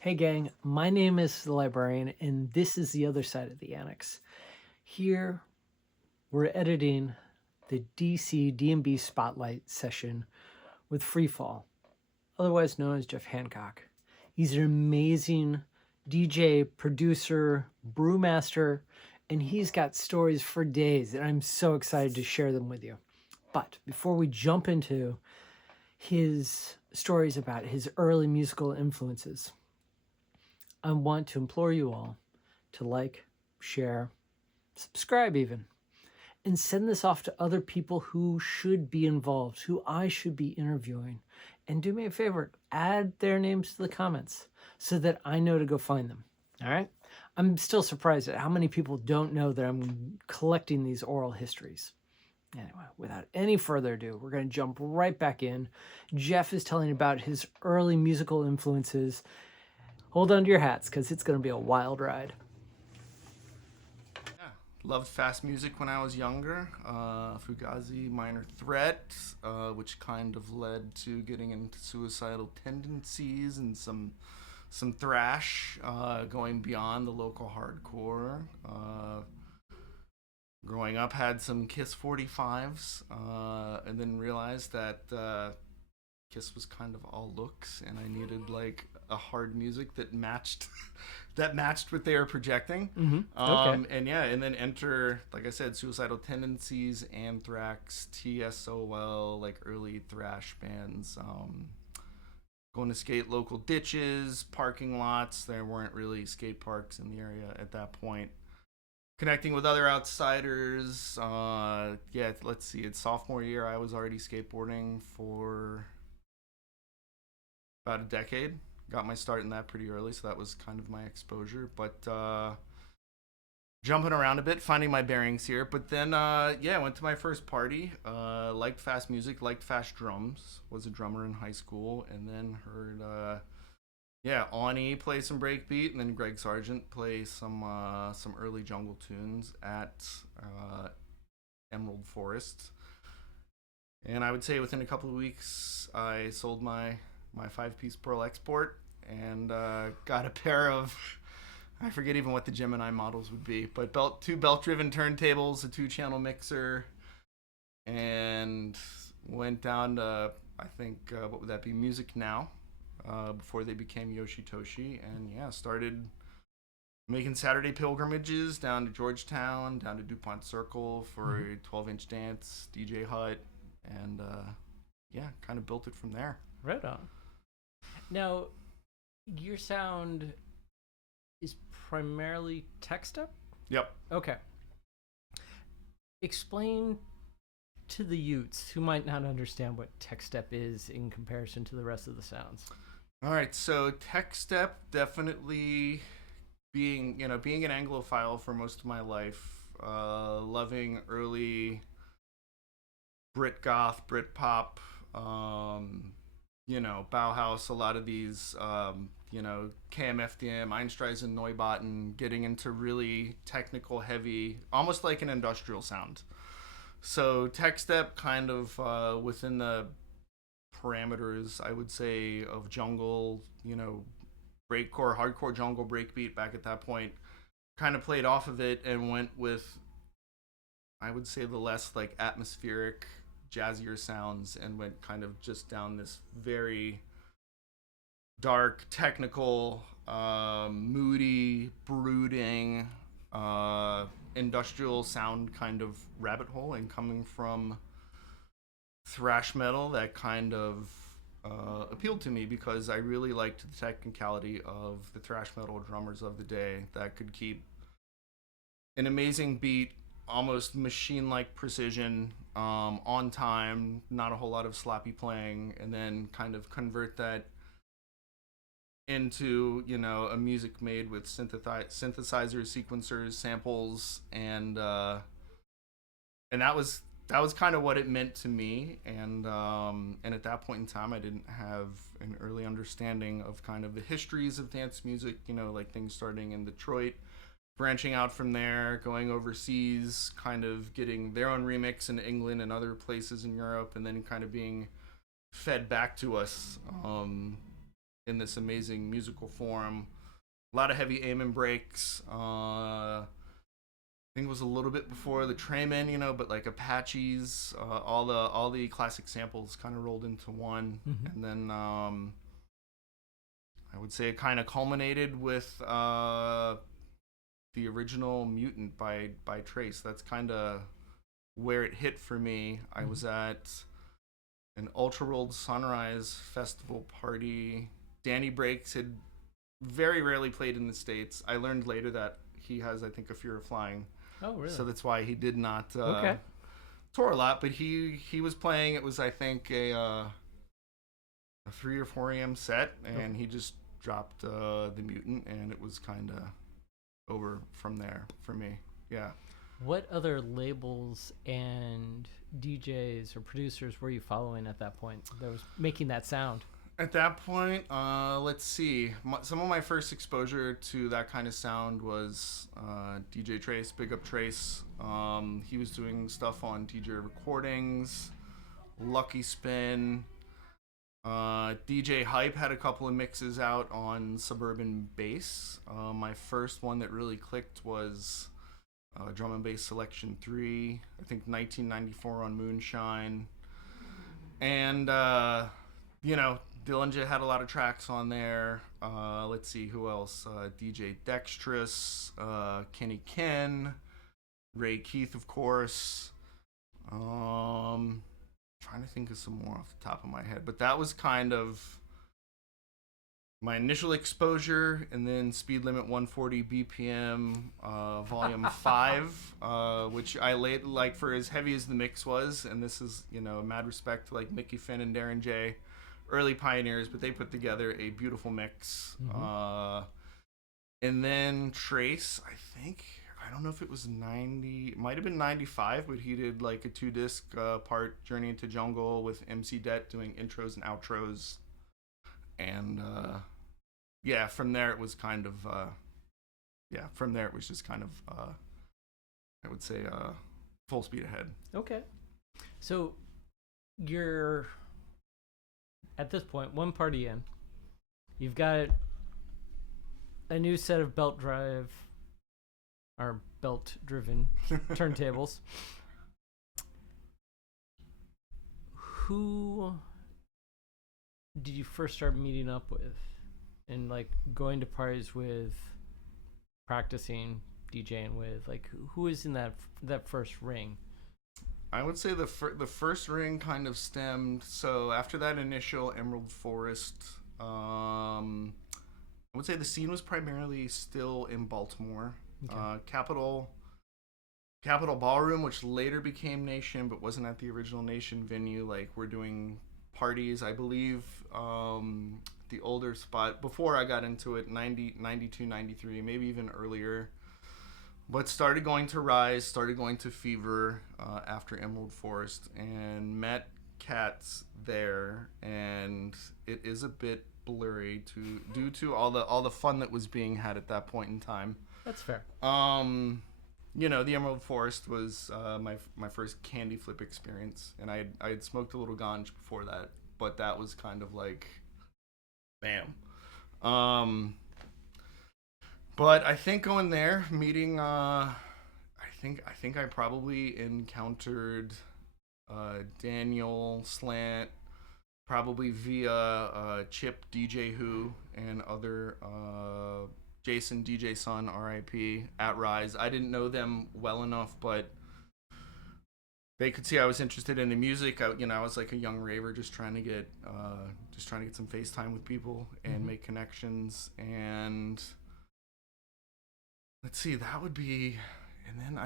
Hey gang, my name is the Librarian, and this is the other side of the Annex. Here, we're editing the DC DnB Spotlight session with Freefall, otherwise known as Jeff Hancock. He's an amazing DJ, producer, brewmaster, and he's got stories for days, and I'm so excited to share them with you. But before we jump into his stories about his early musical influences, I want to implore you all to like, share, subscribe even, and send this off to other people who should be involved, who I should be interviewing. And do me a favor, add their names to the comments so that I know to go find them. All right? I'm still surprised at how many people don't know that I'm collecting these oral histories. Anyway, without any further ado, we're going to jump right back in. Jeff is telling about his early musical influences. Hold on to your hats, because it's going to be a wild ride. Yeah, loved fast music when I was younger. Fugazi, Minor Threat, which kind of led to getting into suicidal tendencies and some thrash, going beyond the local hardcore. Growing up, had some Kiss 45s, and then realized that Kiss was kind of all looks, and I needed like a hard music that matched that matched what they were projecting. Okay. And yeah, and then enter, like I said, Suicidal Tendencies, Anthrax, TSOL, like early thrash bands. Going to skate local ditches, parking lots. There weren't really skate parks in the area at that point. Connecting with other outsiders. Yeah, let's see. It's sophomore year. I was already skateboarding for about a decade. Got my start in that pretty early, so that was kind of my exposure. But jumping around a bit, finding my bearings here. But then, yeah, went to my first party. Liked fast music, liked fast drums. Was a drummer in high school, and then heard, yeah, Ani play some breakbeat, and then Greg Sargent play some early jungle tunes at Emerald Forest. And I would say within a couple of weeks, I sold my 5-piece Pearl Export and got a pair of, I forget even what the Gemini models would be, but two belt-driven turntables, a 2-channel mixer, and went down to, I think, what would that be, Music Now, before they became Yoshitoshi, and yeah, started making Saturday pilgrimages down to Georgetown, down to DuPont Circle for a 12-inch dance, DJ Hut, and yeah, kind of built it from there. Right on. Now, your sound is primarily techstep? Yep. Okay. Explain to the Utes who might not understand what techstep is in comparison to the rest of the sounds. All right, so techstep, definitely being an Anglophile for most of my life, loving early Brit goth, Brit pop, Bauhaus, a lot of these, KMFDM, Einstreisen, Neubauten, getting into really technical, heavy, almost like an industrial sound. So techstep kind of within the parameters, I would say, of jungle, breakcore, hardcore jungle breakbeat back at that point, kind of played off of it and went with, I would say, the less like atmospheric, jazzier sounds, and went kind of just down this very dark, technical, moody, brooding, industrial sound kind of rabbit hole, and coming from thrash metal, that kind of appealed to me because I really liked the technicality of the thrash metal drummers of the day that could keep an amazing beat, almost machine-like precision, on time, not a whole lot of sloppy playing, and then kind of convert that into a music made with synthesizers, sequencers, samples, and that was kind of what it meant to me. And at that point in time, I didn't have an early understanding of kind of the histories of dance music, like things starting in Detroit, branching out from there, going overseas, kind of getting their own remix in England and other places in Europe, and then kind of being fed back to us. in this amazing musical form. A lot of heavy aim breaks. I think it was a little bit before the Trayman, but like Apaches, all the classic samples kind of rolled into one, and then I would say it kind of culminated with the original Mutant by Trace. That's kind of where it hit for me. I was at an Ultra Rolled Sunrise festival party. Danny Breaks had very rarely played in the States. I learned later that he has, I think, a fear of flying. Oh, really? So that's why he did not tour a lot. But he was playing. It was, I think, a 3 or 4 a.m. set, and he just dropped the Mutant, and it was kind of over from there for me. Yeah. What other labels and DJs or producers were you following at that point that was making that sound? At that point, let's see. Some of my first exposure to that kind of sound was DJ Trace, Big Up Trace. He was doing stuff on DJ Recordings, Lucky Spin. DJ Hype had a couple of mixes out on Suburban Bass. My first one that really clicked was Drum and Bass Selection 3, I think 1994 on Moonshine. And, Dillinger had a lot of tracks on there. Let's see, who else? DJ Dextrous, Kenny Ken, Ray Keith, of course. Trying to think of some more off the top of my head. But that was kind of my initial exposure, and then Speed Limit 140 BPM, Volume 5, which I laid, like, for as heavy as the mix was, and this is, mad respect to, like, Mickey Finn and Darren J., early pioneers, but they put together a beautiful mix. And then Trace, I don't know if it was 90, might have been 95, but he did like a 2-disc part, Journey into Jungle, with MC Det doing intros and outros. And from there it was kind of, from there it was just kind of, I would say, full speed ahead. Okay. So you're, at this point, one party in, you've got a new set of belt driven turntables. Who did you first start meeting up with and like going to parties with, practicing DJing with? Like, who is in that first ring? I would say the first ring kind of stemmed, so after that initial Emerald Forest, I would say the scene was primarily still in Baltimore. Okay. Capitol Ballroom, which later became Nation, but wasn't at the original Nation venue. Like, we're doing parties, I believe, the older spot, before I got into it, 90, 92, 93, maybe even earlier. But started going to Rise, started going to Fever after Emerald Forest, and met cats there, and it is a bit blurry due to all the fun that was being had at that point in time. That's fair. The Emerald Forest was my first candy flip experience, and I had smoked a little ganj before that, but that was kind of like, bam. But I think going there, meeting, I think I probably encountered Daniel Slant, probably via Chip DJ Who and other Jason DJ Sun, RIP, at Rise. I didn't know them well enough, but they could see I was interested in the music. I was like a young raver, just trying to get some FaceTime with people and make connections. And let's see, that would be, and then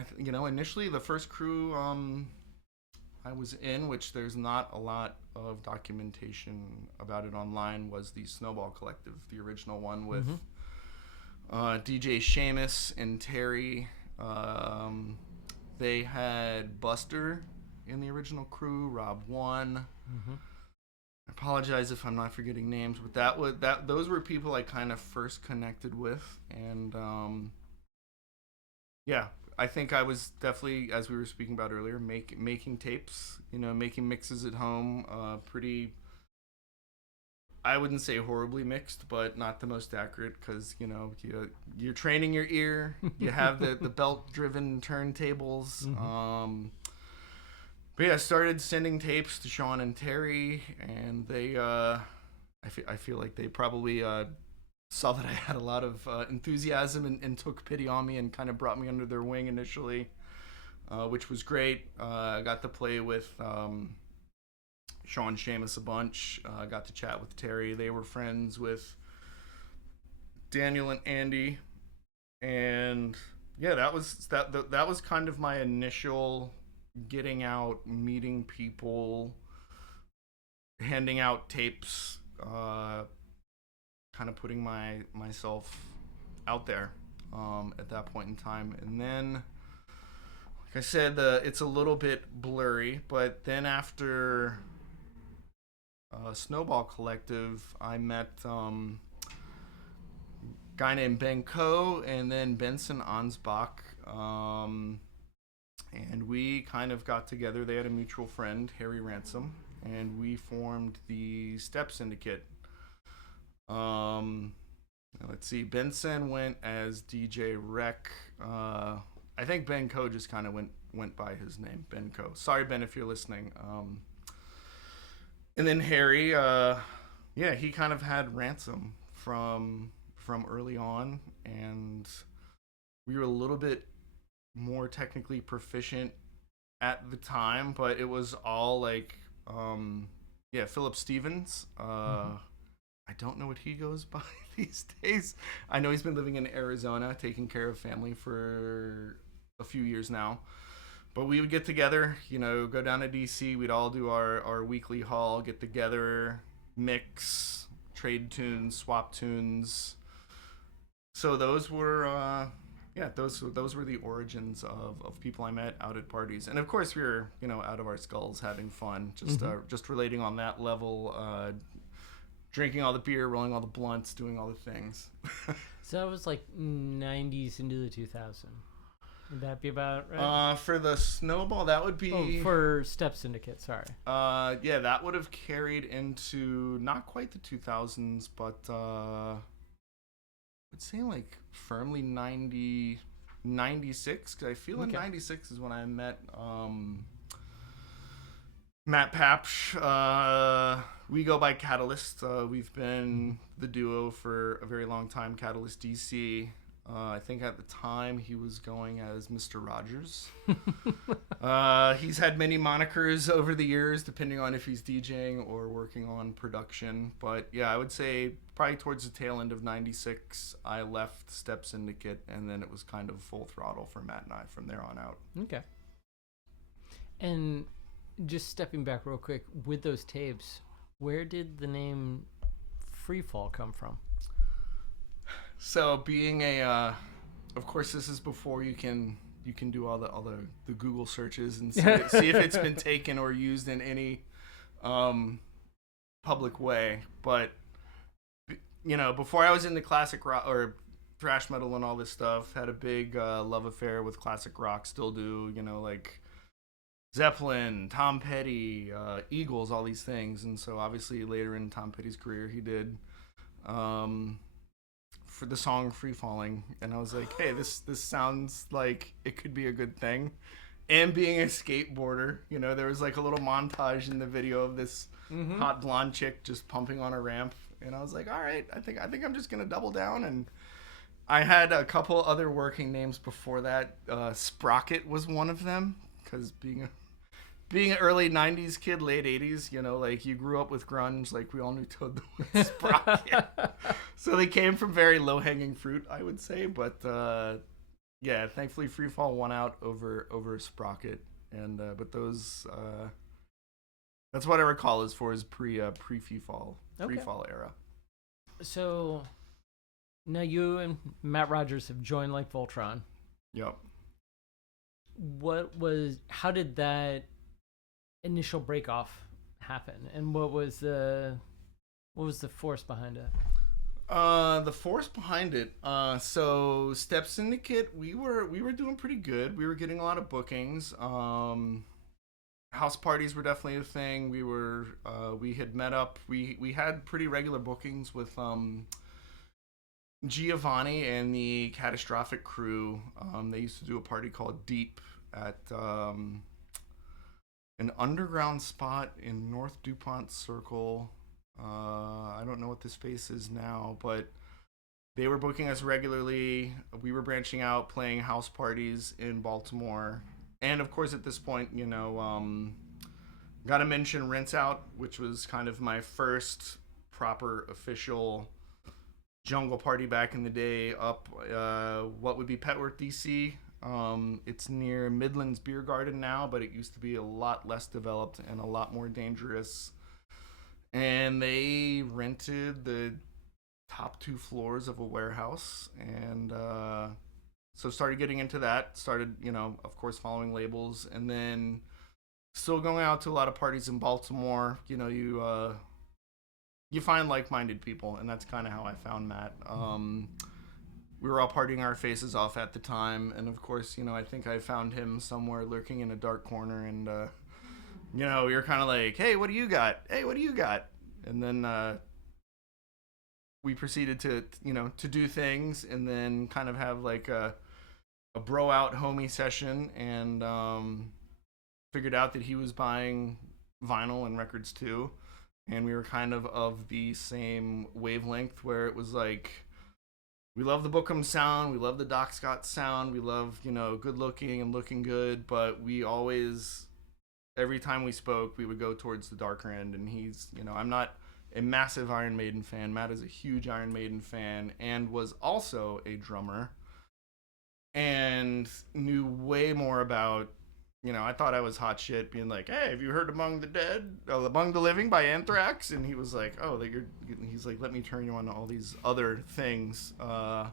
initially the first crew I was in, which there's not a lot of documentation about it online, was the Snowball Collective, the original one with DJ Seamus and Terry. They had Buster in the original crew, Rob One. I apologize if I'm not forgetting names, but those were people I kind of first connected with, and I think I was definitely, as we were speaking about earlier, making tapes, making mixes at home, pretty I wouldn't say horribly mixed, but not the most accurate because, you're training your ear. You have the belt-driven turntables. But yeah, I started sending tapes to Sean and Terry, and they, I feel like they probably saw that I had a lot of enthusiasm and took pity on me and kind of brought me under their wing initially, which was great. I got to play with Sean Seamus a bunch. Got to chat with Terry. They were friends with Daniel and Andy, and yeah, that was kind of my initial getting out, meeting people, handing out tapes, kind of putting myself out there at that point in time. And then, like I said, it's a little bit blurry, but then after Snowball Collective, I met a guy named Ben Coe and then Benson Ansbach, and we kind of got together. They had a mutual friend, Harry Ransom, and we formed the Step Syndicate. Let's see, Benson went as DJ Rec. I think Ben Coe just kind of went by his name, Ben Coe. Sorry, Ben, if you're listening. And then Harry, he kind of had Ransom from early on, and we were a little bit more technically proficient at the time, but it was all like, Philip Stevens. I don't know what he goes by these days. I know he's been living in Arizona, taking care of family for a few years now. But we would get together, go down to DC. We'd all do our weekly haul, get together, mix, trade tunes, swap tunes. So those were, those were the origins of people I met out at parties. And of course, we were, out of our skulls having fun, just relating on that level, drinking all the beer, rolling all the blunts, doing all the things. So that was like 90s into the 2000s. Would that be about right? For the Snowball, that would be... Oh, for Step Syndicate, sorry. That would have carried into not quite the 2000s, but I would say like firmly 96, because I feel like 96 is when I met Matt Papsch. We go by Catalyst. We've been the duo for a very long time, Catalyst DC. I think at the time he was going as Mr. Rogers. He's had many monikers over the years, depending on if he's DJing or working on production. But yeah, I would say probably towards the tail end of 96, I left Step Syndicate, and then it was kind of full throttle for Matt and I from there on out. Okay. And just stepping back real quick, with those tapes, where did the name Freefall come from? So being of course, this is before you can do all the Google searches and see if it's been taken or used in any public way. But before I was into classic rock or thrash metal and all this stuff, had a big love affair with classic rock. Still do, like Zeppelin, Tom Petty, Eagles, all these things. And so obviously later in Tom Petty's career, he did for the song Free Falling, and I was like, hey, this sounds like it could be a good thing. And being a skateboarder, there was like a little montage in the video of this hot blonde chick just pumping on a ramp, and I was like, all right, I think I'm just gonna double down. And I had a couple other working names before that. Sprocket was one of them, because being an early 90s kid, late 80s, like you grew up with grunge, like we all knew Toad the Wet Sprocket. So they came from very low-hanging fruit, I would say. But thankfully Freefall won out over Sprocket. And but those, that's what I recall as far as pre-Freefall era. So now you and Matt Rogers have joined like Voltron. Yep. How did that initial break off happen, and what was the force behind it? The force behind it, so Step Syndicate, we were doing pretty good. We were getting a lot of bookings. house parties were definitely a thing. We had met up. We had pretty regular bookings with Giovanni and the Catastrophic crew. They used to do a party called Deep at an underground spot in North DuPont Circle. I don't know what the space is now, but they were booking us regularly. We were branching out, playing house parties in Baltimore. And of course, at this point, gotta mention Rinse Out, which was kind of my first proper official jungle party back in the day up what would be Petworth, DC. It's near Midlands Beer Garden now, but it used to be a lot less developed and a lot more dangerous. And they rented the top 2 floors of a warehouse, and so started getting into that. Started, of course, following labels, and then still going out to a lot of parties in Baltimore. You find like-minded people, and that's kind of how I found Matt. We were all partying our faces off at the time, and of course, I think I found him somewhere lurking in a dark corner, and we were kind of like, hey, what do you got? Hey, what do you got? And then we proceeded to do things, and then kind of have like a bro out homie session, and figured out that he was buying vinyl and records too, and we were kind of the same wavelength, where it was like, we love the Bookham sound, we love the Doc Scott sound, we love good looking and looking good, but we always, every time we spoke, we would go towards the darker end. And he's, I'm not a massive Iron Maiden fan. Matt is a huge Iron Maiden fan and was also a drummer and knew way more about, I thought I was hot shit being like, hey, have you heard Among the Living by Anthrax? And he was like, oh, he's like, let me turn you on to all these other things. And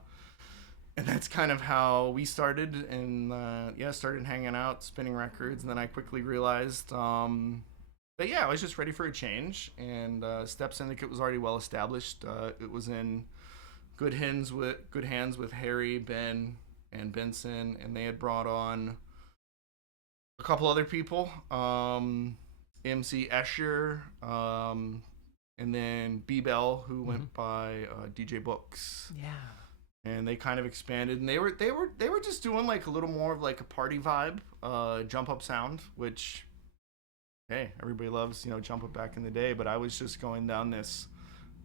that's kind of how we started, and started hanging out, spinning records. And then I quickly realized but I was just ready for a change, and Step Syndicate was already well established. It was in good hands with Harry, Ben, and Benson, and they had brought on a couple other people, MC Escher, and then B Bell, who went by DJ Books. Yeah. And they kind of expanded, and they were just doing like a little more of like a party vibe, jump up sound, which, hey, everybody loves, jump up back in the day. But I was just going down this.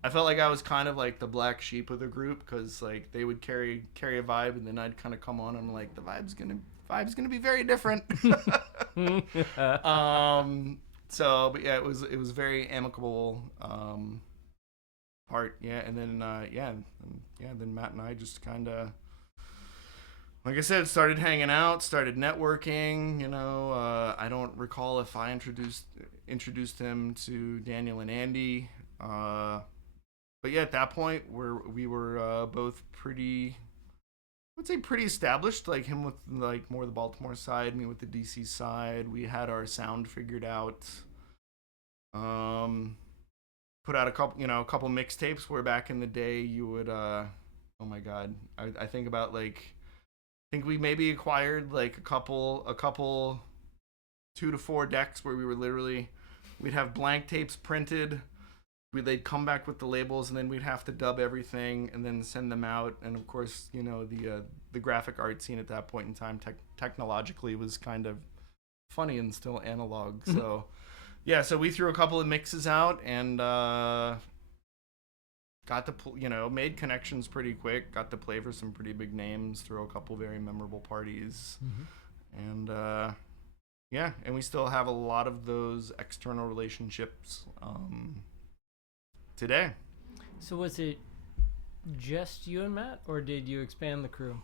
I felt like I was kind of like the black sheep of the group, because like they would carry a vibe, and then I'd kind of come on and I'm like, the vibe's gonna be very different. So, but yeah, it was very amicable part, and then then Matt and I just kind of, like I said, started hanging out, started networking. I don't recall if I introduced him to Daniel and Andy, but yeah, at that point we were both pretty, I would say pretty established, like him with like more the Baltimore side, me with the DC side. We had our sound figured out. Put out a couple mixtapes where back in the day you would oh my god, I think about like, I think we maybe acquired like a couple 2 to 4 decks where we were literally, we'd have blank tapes printed. They'd come back with the labels, and then we'd have to dub everything and then send them out. And of course, the graphic art scene at that point in time technologically was kind of funny and still analog. So yeah, so we threw a couple of mixes out, and got to made connections pretty quick. Got to play for some pretty big names, throw a couple very memorable parties, and and we still have a lot of those external relationships today. So was it just you and Matt, or did you expand the crew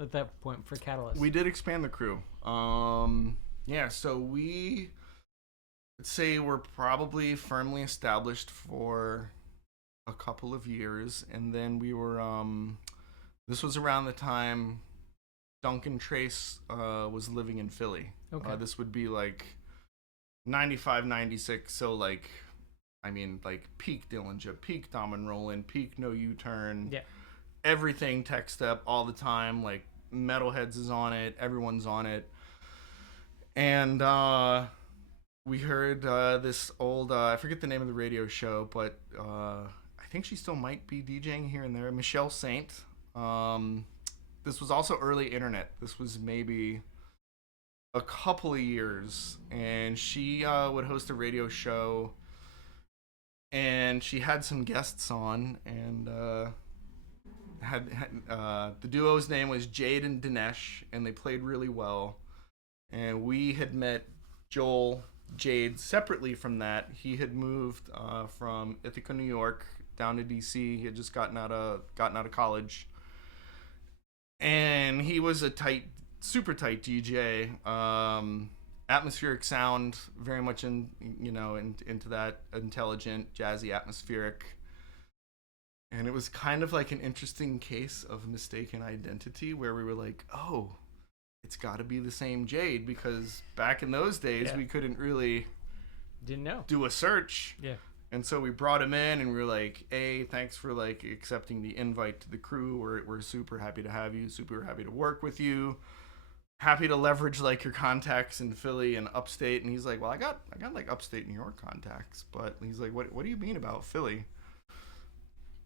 at that point for Catalyst? We did expand the crew. So we, let's say we're probably firmly established for a couple of years, and then we were this was around the time Duncan Trace was living in Philly. Okay. This would be like 95, 96, so like, I mean, like peak Dillinger, peak Dom and Roland, peak No U-Turn. Yeah. Everything techstep all the time. Like Metalheads is on it. Everyone's on it. And we heard this old, I forget the name of the radio show, but I think she still might be DJing here and there, Michelle Saint. This was also early internet. This was maybe a couple of years, and she would host a radio show, and she had some guests on, and the duo's name was Jade and Dinesh, and they played really well. And we had met Jade separately from that. He had moved from Ithaca, New York, down to DC. He had just gotten out of college, and he was a super tight DJ. Atmospheric sound, very much into that intelligent, jazzy, atmospheric. And it was kind of like an interesting case of mistaken identity, where we were like, oh, it's got to be the same Jade, because back in those days we couldn't really do a search. Yeah. And so we brought him in, and we were like, hey, thanks for like accepting the invite to the crew. We're super happy to have you, super happy to work with you, happy to leverage like your contacts in Philly and upstate. And he's like, well, I got like upstate New York contacts, but he's like, what do you mean about Philly?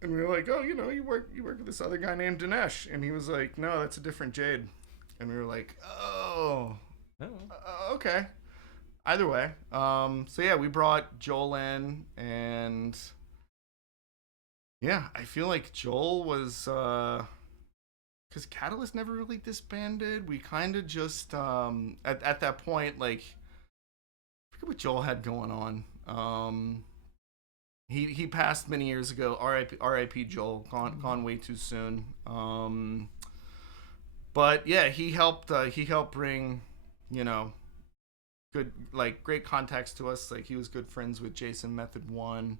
And we were like, oh, you work with this other guy named Dinesh. And he was like, no, that's a different Jade. And we were like, oh. Okay. Either way. So yeah, we brought Joel in, and yeah, I feel like Joel was, because Catalyst never really disbanded. We kind of just, at that point, like, I forget what Joel had going on. He passed many years ago. R.I.P. Joel, gone way too soon. But yeah, he helped bring, good, like, great contacts to us. Like, he was good friends with Jason Method 1,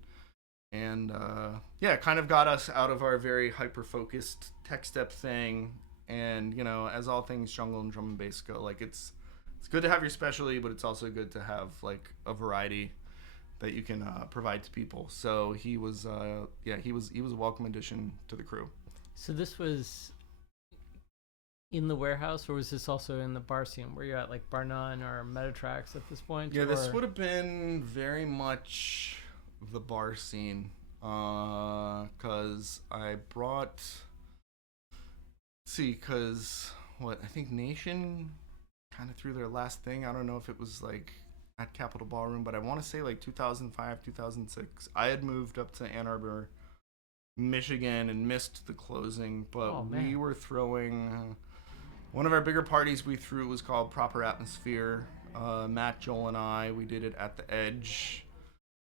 and kind of got us out of our very hyper focused techstep thing. And as all things jungle and drum and bass go, like, it's good to have your specialty, but it's also good to have like a variety that you can provide to people. So he was a welcome addition to the crew. So this was in the warehouse, or was this also in the bar scene? Were you at like Bar None or Metatrax at this point? Yeah, this would have been very much the bar scene, because I brought, I think Nation kind of threw their last thing. I don't know if it was like at Capitol Ballroom, but I want to say like 2005, 2006. I had moved up to Ann Arbor, Michigan, and missed the closing, but we were throwing one of our bigger parties we threw was called Proper Atmosphere. Matt, Joel, and we did it at the Edge.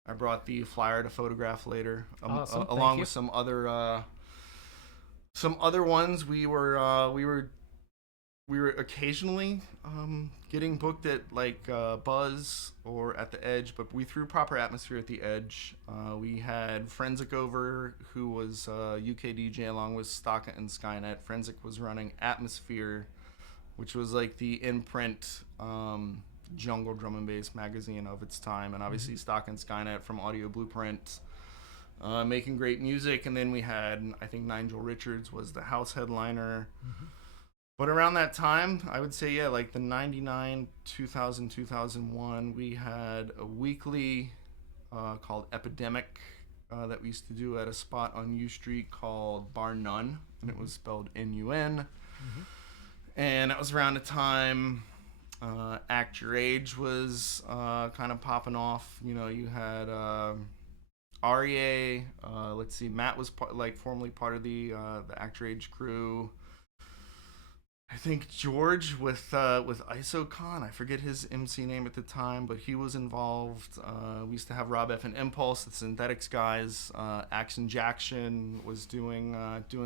I brought the flyer to photograph later, along with some other ones. We were occasionally getting booked at like Buzz or at the Edge, but we threw Proper Atmosphere at the Edge. We had Forensic over, who was UK DJ, along with Stocka and Skynet. Forensic was running Atmosphere, which was like the imprint jungle drum and bass magazine of its time, and obviously Stocka and Skynet from Audio Blueprint, making great music. And then we had, I think, Nigel Richards was the house headliner. But around that time, I would say, like the 99, 2000, 2001, we had a weekly called Epidemic that we used to do at a spot on U Street called Bar None, and it was spelled N-U-N. And that was around the time Act Your Age was kind of popping off. You had REA. Matt was formerly part of the Act Your Age crew. I think George with IsoCon, I forget his MC name at the time, but he was involved. We used to have Rob F and Impulse, the Synthetics guys. Action Jackson was doing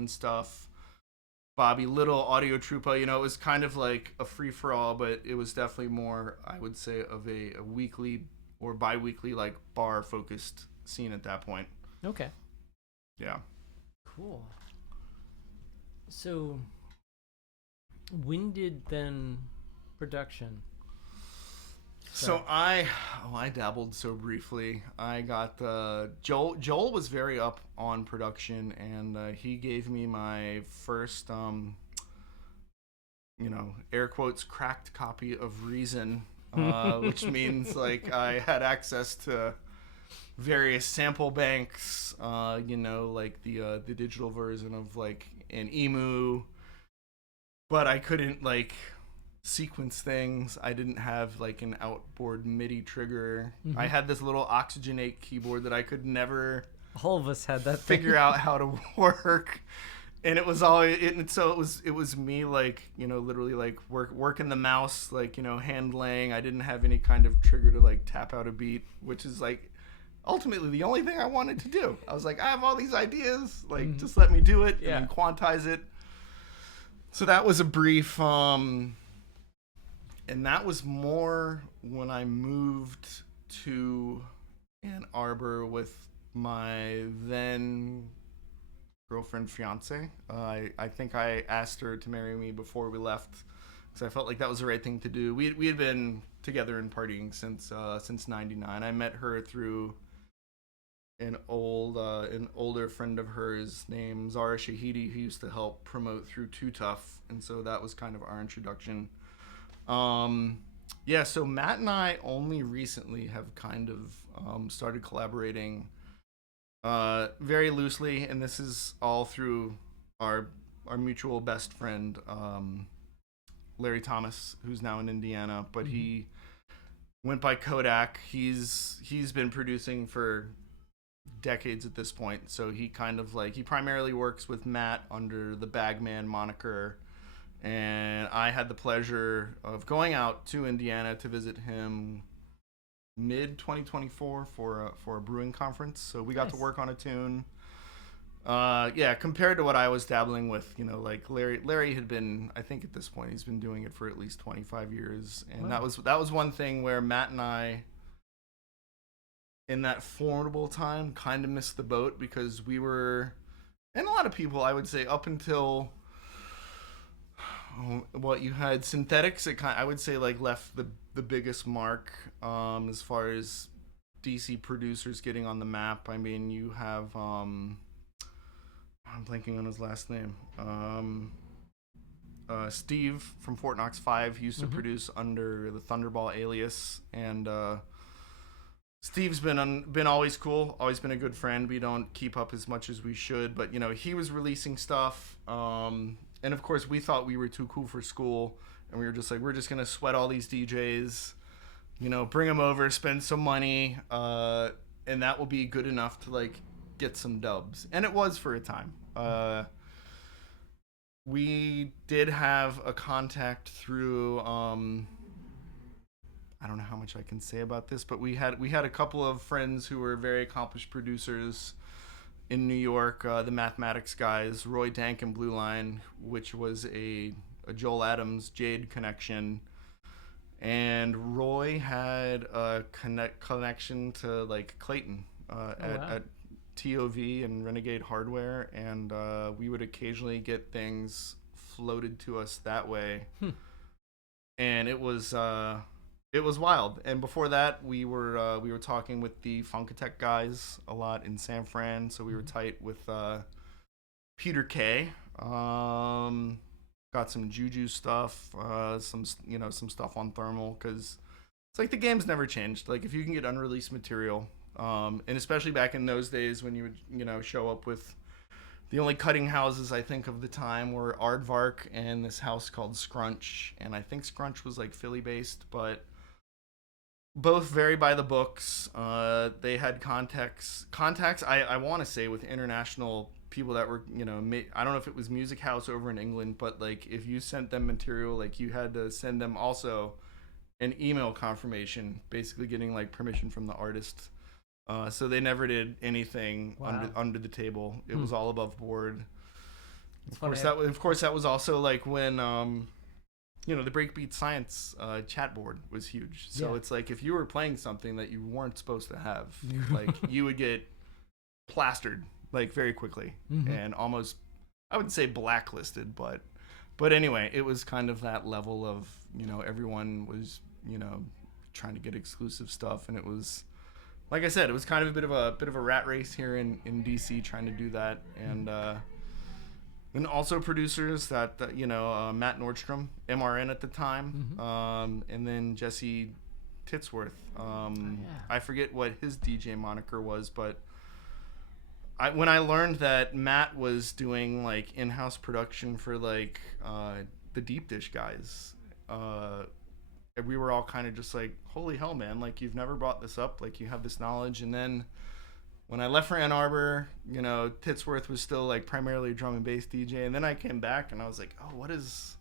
stuff. Bobby Little, Audio Troupa. It was kind of like a free for all, but it was definitely more, I would say, of a weekly or bi-weekly like bar focused scene at that point. Okay. Yeah. Cool. So when did then production start? So I dabbled so briefly. I got Joel was very up on production, and he gave me my first air quotes cracked copy of Reason which means like I had access to various sample banks, like the digital version of like an emu, but I couldn't like sequence things. I didn't have like an outboard MIDI trigger. I had this little Oxygenate keyboard that I could never All of us had that figure out how to work. And it was all it was me like, literally like working the mouse, like, hand laying. I didn't have any kind of trigger to like tap out a beat, which is like ultimately the only thing I wanted to do. I was like, I have all these ideas, like just let me do it and then quantize it. So that was a brief and that was more when I moved to Ann Arbor with my then girlfriend, fiance. I think I asked her to marry me before we left because I felt like that was the right thing to do. We had been together and partying since '99. I met her through an older friend of hers named Zara Shahidi, who used to help promote through Too Tough, and so that was kind of our introduction. So Matt and I only recently have kind of started collaborating very loosely, and this is all through our mutual best friend, Larry Thomas, who's now in Indiana, but he went by Kodak. He's been producing for decades at this point, so he kind of like, he primarily works with Matt under the Bagman moniker, and I had the pleasure of going out to Indiana to visit him mid 2024 for a brewing conference. So we got to work on a tune. Compared to what I was dabbling with, like Larry had been, I think at this point he's been doing it for at least 25 years, and that was one thing where Matt and I in that formidable time kind of missed the boat, because we were, and a lot of people, I would say, up until what you had Synthetics, I would say like left the biggest mark as far as DC producers getting on the map. I mean, you have I'm blanking on his last name. Steve from Fort Knox 5 used to produce under the Thunderball alias, and Steve's been always cool, always been a good friend. We don't keep up as much as we should, but he was releasing stuff. And of course, we thought we were too cool for school, and we were just like, we're just gonna sweat all these DJs, bring them over, spend some money, and that will be good enough to like get some dubs. And it was for a time. We did have a contact through. I don't know how much I can say about this, but we had a couple of friends who were very accomplished producers in New York, the mathematics guys, Roy Dank and Blue Line, which was a Joel Adams Jade connection. And Roy had a connection to like Clayton at TOV and Renegade Hardware, and we would occasionally get things floated to us that way. And it was wild. And before that, we were talking with the Funkatech guys a lot in San Fran, so we were tight with Peter K. Got some Juju stuff, some stuff on Thermal, because it's like the game's never changed. Like if you can get unreleased material, and especially back in those days when you would show up with the only cutting houses I think of the time were Aardvark and this house called Scrunch, and I think Scrunch was like Philly based, but both very by the books. They had contacts. I want to say with international people that were, I don't know if it was Music House over in England, but like if you sent them material, like you had to send them also an email confirmation, basically getting like permission from the artist. So they never did anything under the table. It was all above board. Of course, that was also like when the Breakbeat Science chat board was huge. So it's like if you were playing something that you weren't supposed to have, like you would get plastered like very quickly and almost, I would say, blacklisted. But anyway, it was kind of that level of everyone was trying to get exclusive stuff, and it was, like I said, it was kind of a bit of a rat race here in DC trying to do that. And also producers that Matt Nordstrom, MRN at the time, and then Jesse Titsworth. Yeah. I forget what his DJ moniker was, but when I learned that Matt was doing like in-house production for like the Deep Dish guys, we were all kind of just like, holy hell, man, like you've never brought this up, like you have this knowledge. And then when I left for Ann Arbor, you know, Titsworth was still like primarily drum and bass DJ, and then I came back and I was like, oh, what is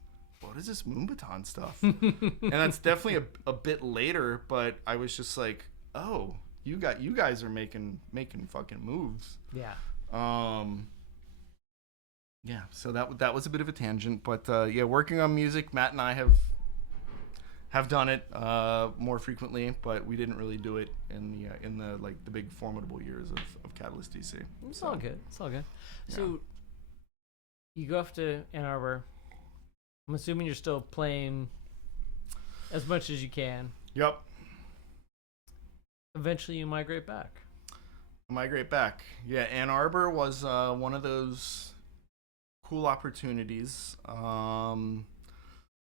this Moonbaton stuff? And that's definitely a bit later, but I was just like, oh, you guys are making fucking moves. Yeah. Yeah, so that was a bit of a tangent, but yeah, working on music, Matt and I have done it more frequently, but we didn't really do it in the like the big formidable years of Catalyst DC. It's all good. It's all good. Yeah. So you go off to Ann Arbor. I'm assuming you're still playing as much as you can. Yep. Eventually you migrate back. Yeah, Ann Arbor was one of those cool opportunities.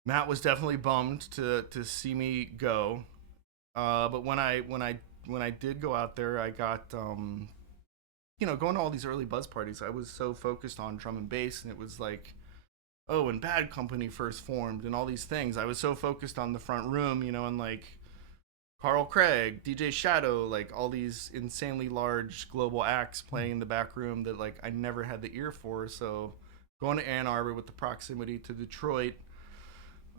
Matt was definitely bummed to see me go, but when I did go out there, I got you know, going to all these early buzz parties. I was so focused on drum and bass, and it was like, oh, when Bad Company first formed and all these things. I was so focused on the front room, you know, and like Carl Craig, DJ Shadow, like all these insanely large global acts playing in the back room that like I never had the ear for. So going to Ann Arbor with the proximity to Detroit,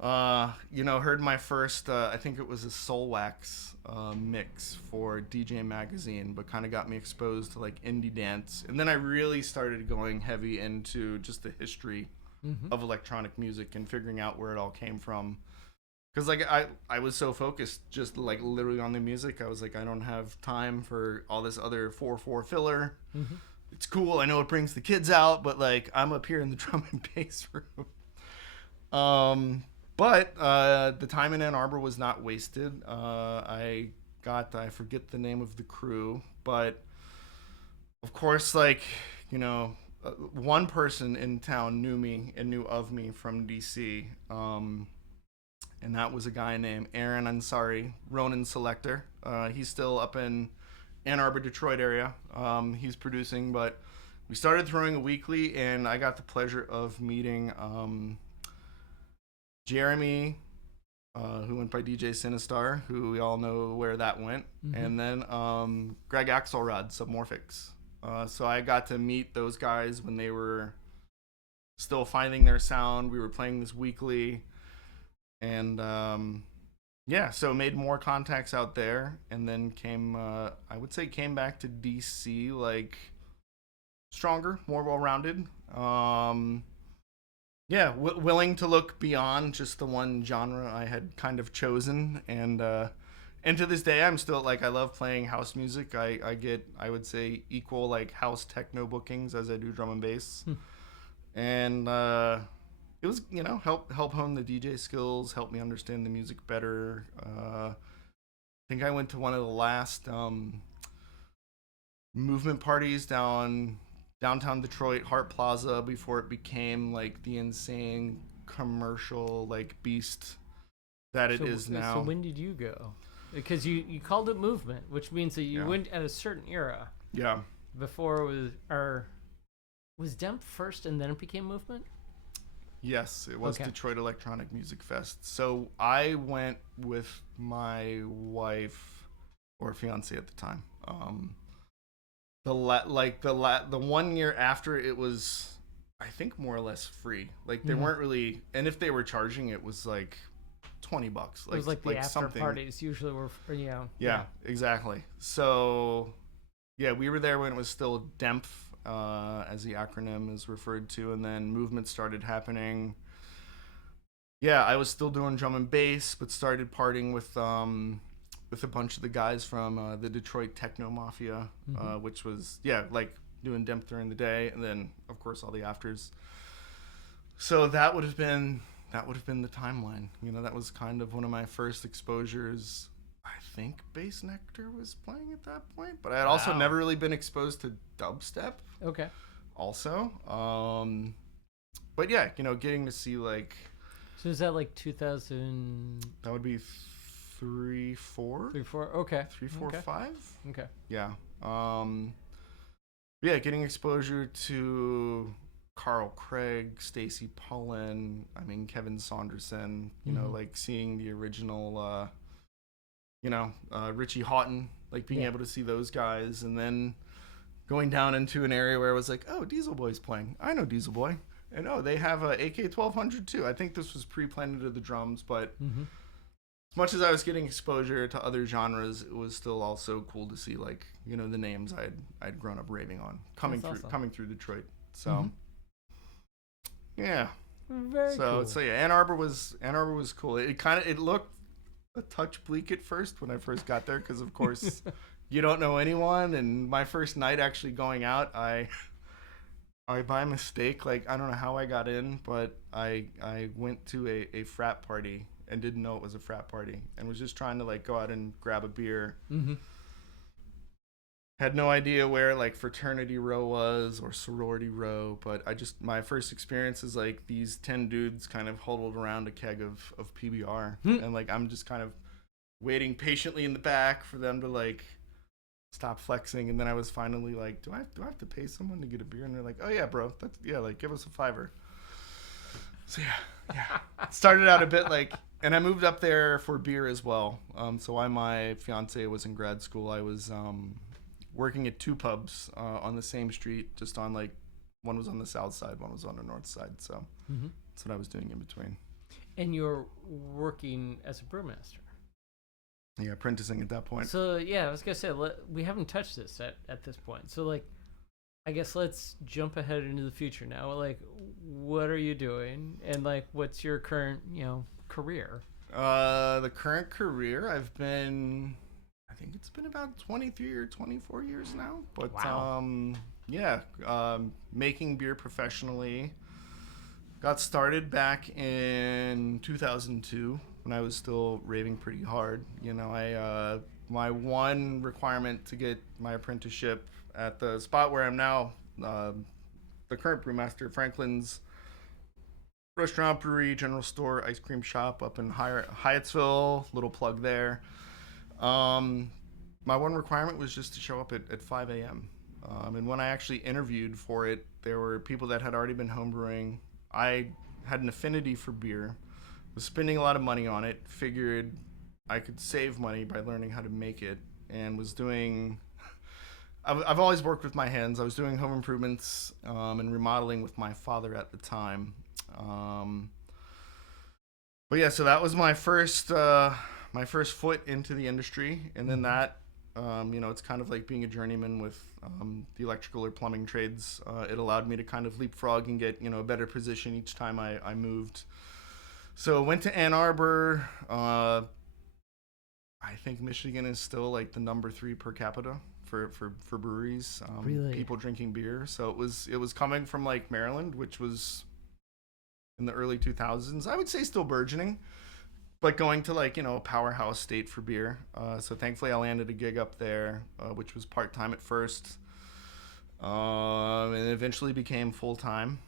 you know, heard my first, I think it was a Soul Wax mix for DJ Magazine, but kind of got me exposed to like indie dance. And then I really started going heavy into just the history of electronic music and figuring out where it all came from. Because like I was so focused just like literally on the music. I was like, I don't have time for all this other 4/4 filler. It's cool, I know it brings the kids out, but like I'm up here in the drum and bass room. But the time in Ann Arbor was not wasted. I forget the name of the crew, but of course, like, you know, one person in town knew me and knew of me from DC. And that was a guy named Aaron Ansari, Ronin Selector. He's still up in Ann Arbor, Detroit area. He's producing, but we started throwing a weekly, and I got the pleasure of meeting Jeremy, who went by DJ Sinistar, who we all know where that went, and then Greg Axelrod, Submorphics. So I got to meet those guys when they were still finding their sound. We were playing this weekly. And yeah, so made more contacts out there, and then came back to DC like stronger, more well-rounded. Yeah, willing to look beyond just the one genre I had kind of chosen, and to this day, I'm still like, I love playing house music. I get, I would say, equal like house techno bookings as I do drum and bass, and it was, you know, help hone the DJ skills, help me understand the music better. I think I went to one of the last movement parties downtown Detroit, Hart Plaza, before it became like the insane commercial like beast that it is now. So when did you go? Because you called it movement, which means that you went at a certain era. Yeah. Before was Demp first and then it became movement? Yes, it was Detroit Electronic Music Fest. So I went with my wife, or fiance at the time. The 1 year after, it was, I think, more or less free. Like they weren't really, and if they were charging, it was like $20. Like, it was like the after parties usually were, Yeah, exactly. So yeah, we were there when it was still DEMF. As the acronym is referred to, and then movement started happening. Yeah, I was still doing drum and bass, but started partying with a bunch of the guys from the Detroit Techno Mafia, which was like doing DEMP during the day, and then of course all the afters. So that would have been the timeline. You know, that was kind of one of my first exposures. I think Bass Nectar was playing at that point, but I had also never really been exposed to dubstep. Okay. Also, but yeah, you know, getting to see like. So is that like 2000? That would be 3, 4. 3, 4. Okay. 3, 4, okay. 5. Okay. Yeah. Yeah, getting exposure to Carl Craig, Stacy Pullen, I mean Kevin Saunderson, you know, like seeing the original Richie Houghton, like being able to see those guys, and then going down into an area where I was like, oh, Diesel Boy's playing. I know Diesel Boy. And oh, they have a AK-1200 too. I think this was pre-Planet of the Drums, but as much as I was getting exposure to other genres, it was still also cool to see, like, you know, the names I'd grown up raving on coming through Detroit. So yeah, very cool. So yeah, Ann Arbor was cool. It looked a touch bleak at first when I first got there because of course you don't know anyone. And my first night actually going out, I by mistake, like I don't know how I got in, but I went to a frat party and didn't know it was a frat party and was just trying to like go out and grab a beer. Had no idea where like fraternity row was or sorority row, but my first experience is like these 10 dudes kind of huddled around a keg of PBR and like I'm just kind of waiting patiently in the back for them to like stop flexing, and then I was finally like, do I have to pay someone to get a beer? And they're like, oh yeah, bro, like give us a $5. So yeah, started out a bit like, and I moved up there for beer as well. So while my fiance was in grad school, I was working at 2 pubs on the same street, just on like, one was on the south side, one was on the north side. So that's what I was doing in between. And you're working as a brewmaster. Yeah, apprenticing at that point. So yeah, I was gonna say we haven't touched this at this point. So like, I guess let's jump ahead into the future now. Like, what are you doing, and like, what's your current career? The current career, I think it's been about 23 or 24 years now. But wow. Making beer professionally. Got started back in 2002 when I was still raving pretty hard. You know, my one requirement to get my apprenticeship at the spot where I'm now, the current brewmaster, Franklin's Restaurant, Brewery, General Store, Ice Cream Shop up in Hyattsville, little plug there. My one requirement was just to show up at 5 a.m. And when I actually interviewed for it, there were people that had already been homebrewing. I had an affinity for beer, was spending a lot of money on it, figured I could save money by learning how to make it, and was doing... I've always worked with my hands. I was doing home improvements and remodeling with my father at the time. But yeah, so that was my first foot into the industry, and then that, it's kind of like being a journeyman with the electrical or plumbing trades. It allowed me to kind of leapfrog and get a better position each time I moved. So went to Ann Arbor. I think Michigan is still like the number 3 per capita for breweries. Really? People drinking beer. So it was coming from like Maryland, which was in the early 2000s. I would say still burgeoning, but going to like a powerhouse state for beer. So thankfully I landed a gig up there, which was part-time at first, and eventually became full-time.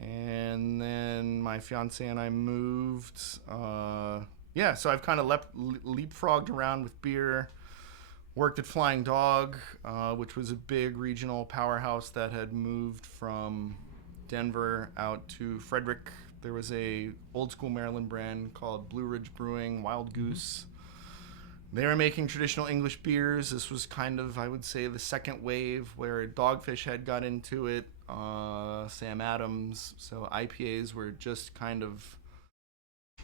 And then my fiance and I moved. So I've kind of leapfrogged around with beer. Worked at Flying Dog, which was a big regional powerhouse that had moved from Denver out to Frederick. There was a old school Maryland brand called Blue Ridge Brewing, Wild Goose. They were making traditional English beers. This was kind of, I would say, the second wave where Dogfish Head got into it, Sam Adams. So IPAs were just kind of...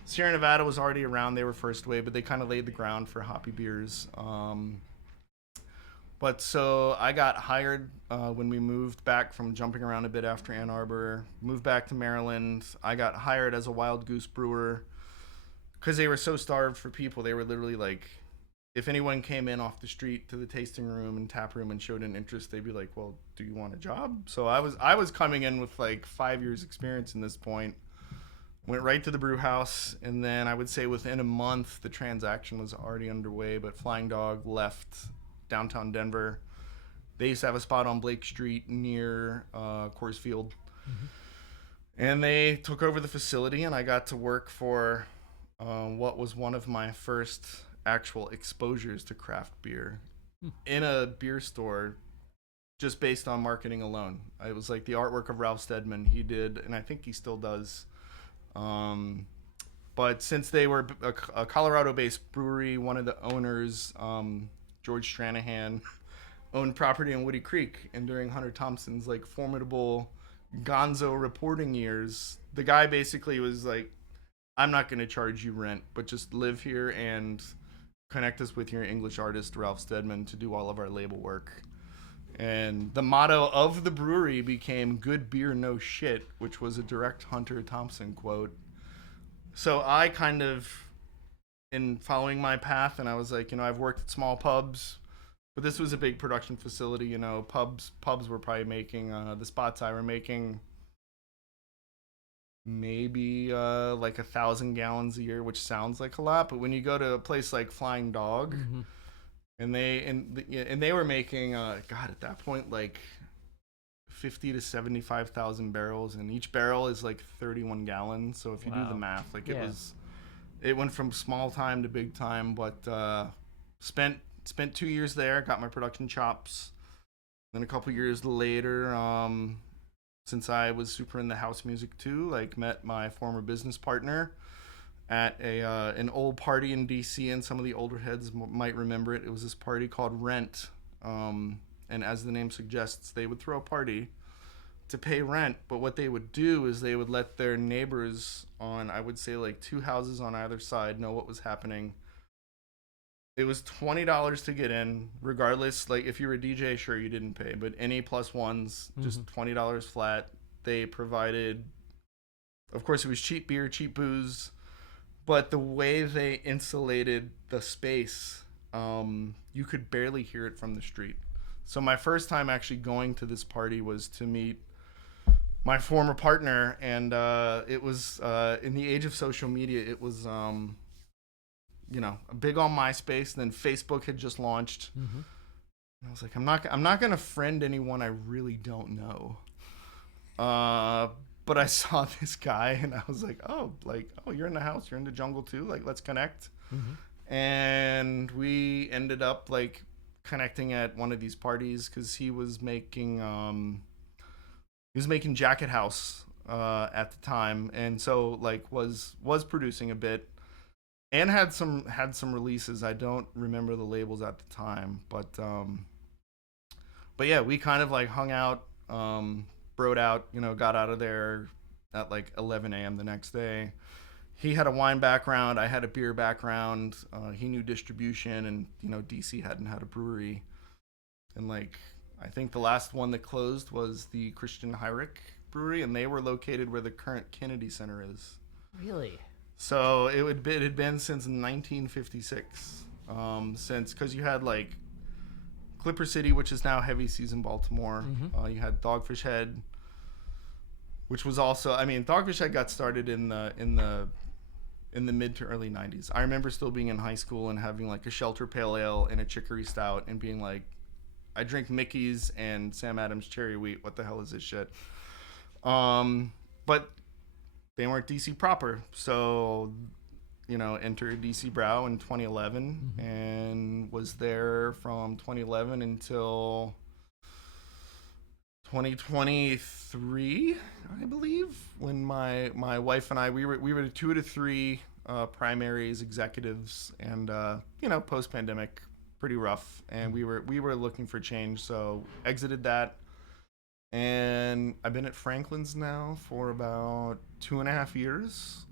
Sierra Nevada was already around. They were first wave, but they kind of laid the ground for hoppy beers. But so I got hired when we moved back from jumping around a bit after Ann Arbor, moved back to Maryland. I got hired as a Wild Goose brewer because they were so starved for people. They were literally like, if anyone came in off the street to the tasting room and tap room and showed an interest, they'd be like, well, do you want a job? So I was coming in with like 5 years experience in this point. Went right to the brew house, and then I would say within a month the transaction was already underway, but Flying Dog left downtown Denver. They used to have a spot on Blake Street near Coors Field. And they took over the facility, and I got to work for what was one of my first actual exposures to craft beer in a beer store just based on marketing alone. It was like the artwork of Ralph Steadman he did, and I think he still does. But since they were a Colorado-based brewery, one of the owners, George Stranahan, owned property in Woody Creek, and during Hunter Thompson's like formidable gonzo reporting years, the guy basically was like, I'm not going to charge you rent, but just live here and connect us with your English artist, Ralph Steadman, to do all of our label work. And the motto of the brewery became "Good beer, no shit," which was a direct Hunter Thompson quote. So I kind of, in following my path, and I was like, I've worked at small pubs, but this was a big production facility. Pubs were probably making, the spots I were making, maybe like 1,000 gallons a year, which sounds like a lot, but when you go to a place like Flying Dog, and they were making God, at that point, like 50 to 75,000 barrels, and each barrel is like 31 gallons. So if you do the math, like it went from small time to big time. But spent 2 years there, got my production chops. Then a couple years later, since I was super into house music too, like met my former business partner at an old party in DC, and some of the older heads might remember it. It was this party called Rent, and as the name suggests, they would throw a party to pay rent, but what they would do is they would let their neighbors on, I would say, like 2 houses on either side know what was happening. It was $20 to get in, regardless. Like, if you were a DJ, sure, you didn't pay, but any plus ones, just $20 flat. They provided, of course, it was cheap beer, cheap booze, but the way they insulated the space, you could barely hear it from the street. So my first time actually going to this party was to meet my former partner, and it was in the age of social media. It was big on MySpace, and then Facebook had just launched. And I was like, I'm not gonna friend anyone I really don't know. But I saw this guy, and I was like, oh, you're in the house, you're in the jungle too, like, let's connect. And we ended up like connecting at one of these parties because he was making Jacket House at the time, and so like was producing a bit, and had some releases. I don't remember the labels at the time, but yeah, we kind of like hung out, broed out, got out of there at like 11 a.m. the next day. He had a wine background, I had a beer background. He knew distribution, and DC hadn't had a brewery, and like I think the last one that closed was the Christian Heinrich Brewery, and they were located where the current Kennedy Center is. Really? So it had been since 1956, because you had like Clipper City, which is now Heavy Season Baltimore. You had Dogfish Head, which was also, Dogfish Head got started in the mid to early 90s. I remember still being in high school and having like a Shelter Pale Ale and a Chicory Stout and being like, I drink Mickey's and Sam Adams Cherry Wheat. What the hell is this shit? But they weren't DC proper. So, entered DC Brow in 2011 and was there from 2011 until 2023, I believe, when my wife and I, we were the 2 to 3 primaries executives, and post pandemic, pretty rough, and we were looking for change, so exited that, and I've been at Franklin's now for about 2.5 years.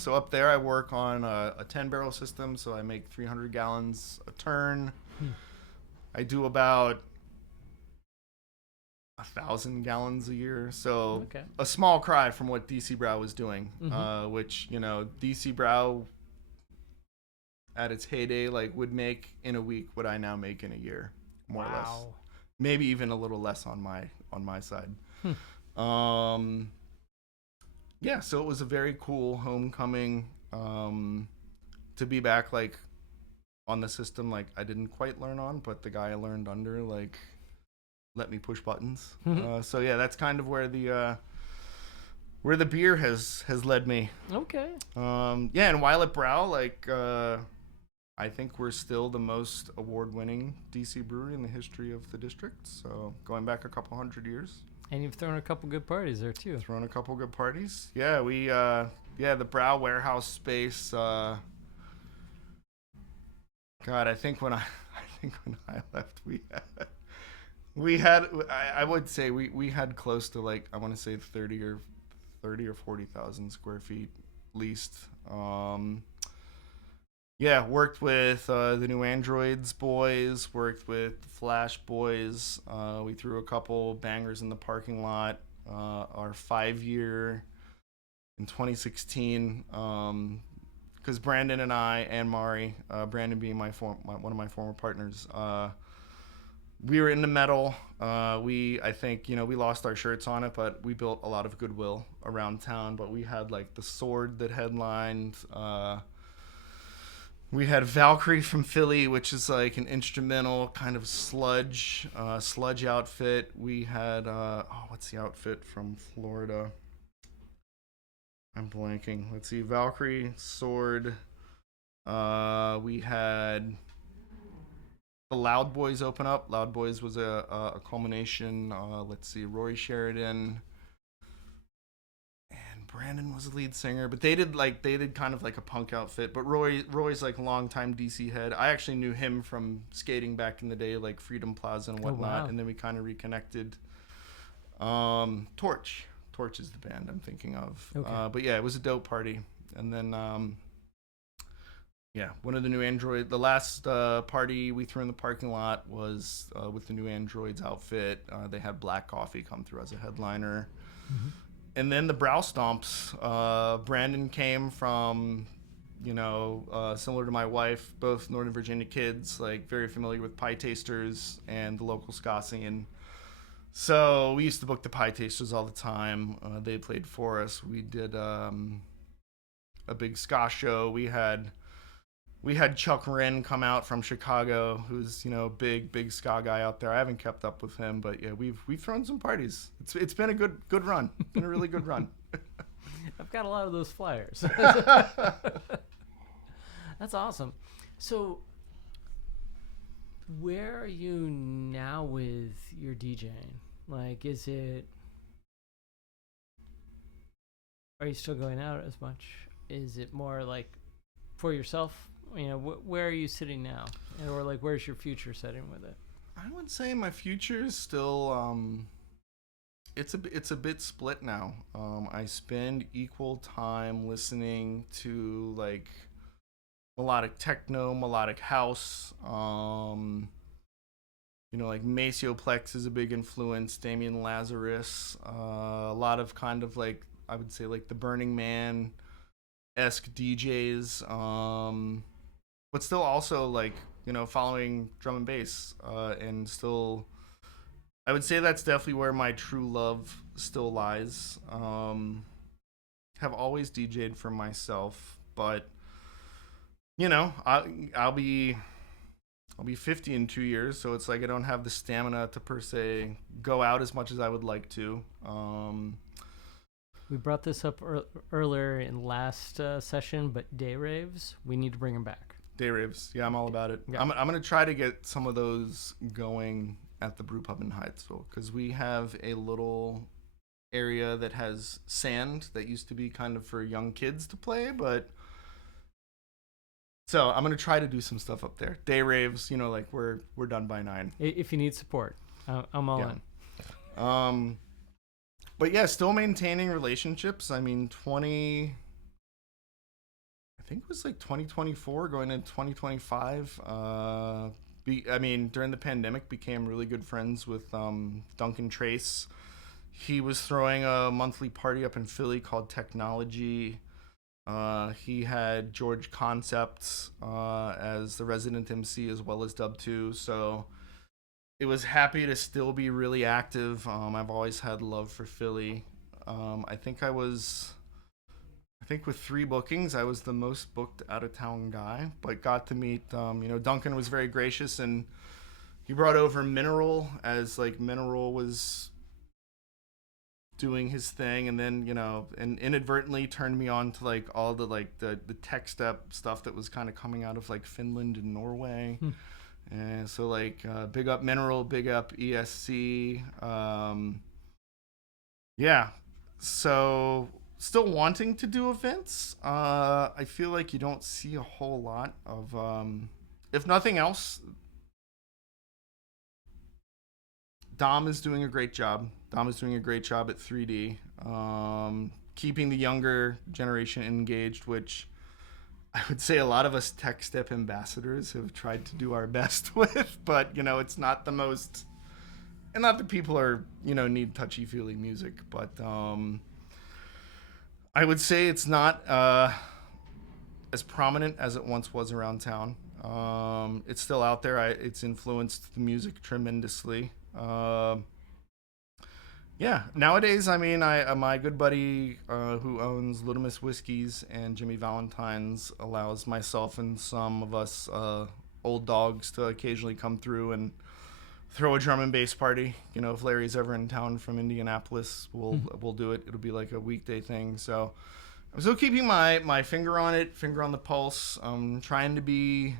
So up there I work on a 10 barrel system, so I make 300 gallons a turn. I do about 1,000 gallons a year, so a small cry from what DC Brow was doing, which DC Brow at its heyday like would make in a week what I now make in a year, more or less, maybe even a little less on my side. So it was a very cool homecoming, to be back like on the system. Like, I didn't quite learn on, but the guy I learned under like let me push buttons. So yeah, that's kind of where the beer has led me. Okay. And while at Brow, like I think we're still the most award-winning DC brewery in the history of the district. So going back a couple hundred years. And you've thrown a couple good parties there too. Thrown a couple good parties. Yeah, the Brow warehouse space. God, I think when I left, I would say we had close to, like, I want to say 30 or 40,000 square feet leased. Yeah, worked with the New Androids boys, worked with the Flash boys. We threw a couple bangers in the parking lot. Our 5-year in 2016, because Brandon and I and Mari, Brandon being one of my former partners, we were into metal. I think, we lost our shirts on it, but we built a lot of goodwill around town. But we had, like, the Sword that headlined. We had Valkyrie from Philly, which is like an instrumental kind of sludge outfit. We had what's the outfit from Florida? I'm blanking. Let's see, Valkyrie, Sword. We had the Loud Boys open up. Loud Boys was a culmination. Let's see, Rory Sheridan and Brandon was the lead singer, but they did kind of like a punk outfit. But Roy's like a longtime DC head. I actually knew him from skating back in the day, like Freedom Plaza and whatnot. Oh, wow. And then we kind of reconnected. Torch is the band I'm thinking of. Okay. But yeah, it was a dope party. And then one of the New Android, the last party we threw in the parking lot was with the New Androids outfit. They had Black Coffee come through as a headliner. Mm-hmm. And then the Brow Stomps. Brandon came from, similar to my wife, both Northern Virginia kids, like very familiar with Pie Tasters and the local ska scene. So we used to book the Pie Tasters all the time. They played for us. We did a big ska show. We had Chuck Wren come out from Chicago, who's big ska guy out there. I haven't kept up with him, but yeah, we've thrown some parties. It's been a good run. It's been a really good run. I've got a lot of those flyers. That's awesome. So, where are you now with your DJing? Like, are you still going out as much? Is it more like for yourself? Where are you sitting now? Or like, where's your future setting with it? I would say my future is still, it's a bit split now. I spend equal time listening to like melodic techno, melodic house. Like Maceo Plex is a big influence. Damian Lazarus, a lot of kind of like, I would say like the Burning Man-esque DJs. But still also like, following drum and bass, and still, I would say that's definitely where my true love still lies. Have always DJ'd for myself, but I'll be 50 in 2 years, so it's like I don't have the stamina to per se go out as much as I would like to. We brought this up earlier in last session, but day raves, we need to bring them back. Day raves, yeah, I'm all about it. Yeah. I'm gonna try to get some of those going at the brew pub in Hyattsville, because we have a little area that has sand that used to be kind of for young kids to play, but so I'm gonna try to do some stuff up there. Day raves, like we're done by 9. If you need support, I'm all in. But yeah, still maintaining relationships. I mean, I think it was like 2024 going into 2025. During the pandemic, became really good friends with Duncan Trace. He was throwing a monthly party up in Philly called Technology. He had George Concepts as the resident MC as well as Dub 2. So it was happy to still be really active. I've always had love for Philly. I think with 3 bookings, I was the most booked out-of-town guy, but got to meet, Duncan was very gracious, and he brought over Mineral, as like Mineral was doing his thing, and then and inadvertently turned me on to like all the like the techstep stuff that was kind of coming out of like Finland and Norway. And so like big up Mineral, big up ESC. Yeah, so still wanting to do events. I feel like you don't see a whole lot of if nothing else, Dom is doing a great job. Dom is doing a great job at 3D, keeping the younger generation engaged, which I would say a lot of us tech step ambassadors have tried to do our best with, but it's not the most, and not that people are need touchy feely music, but I would say it's not as prominent as it once was around town. It's still out there. It's influenced the music tremendously. Yeah, nowadays, I mean, my good buddy who owns Little Miss Whiskeys and Jimmy Valentine's allows myself and some of us old dogs to occasionally come through and throw a drum and bass party. If Larry's ever in town from Indianapolis, we'll do it. It'll be like a weekday thing. So I'm still keeping my finger on it, finger on the pulse. Trying to be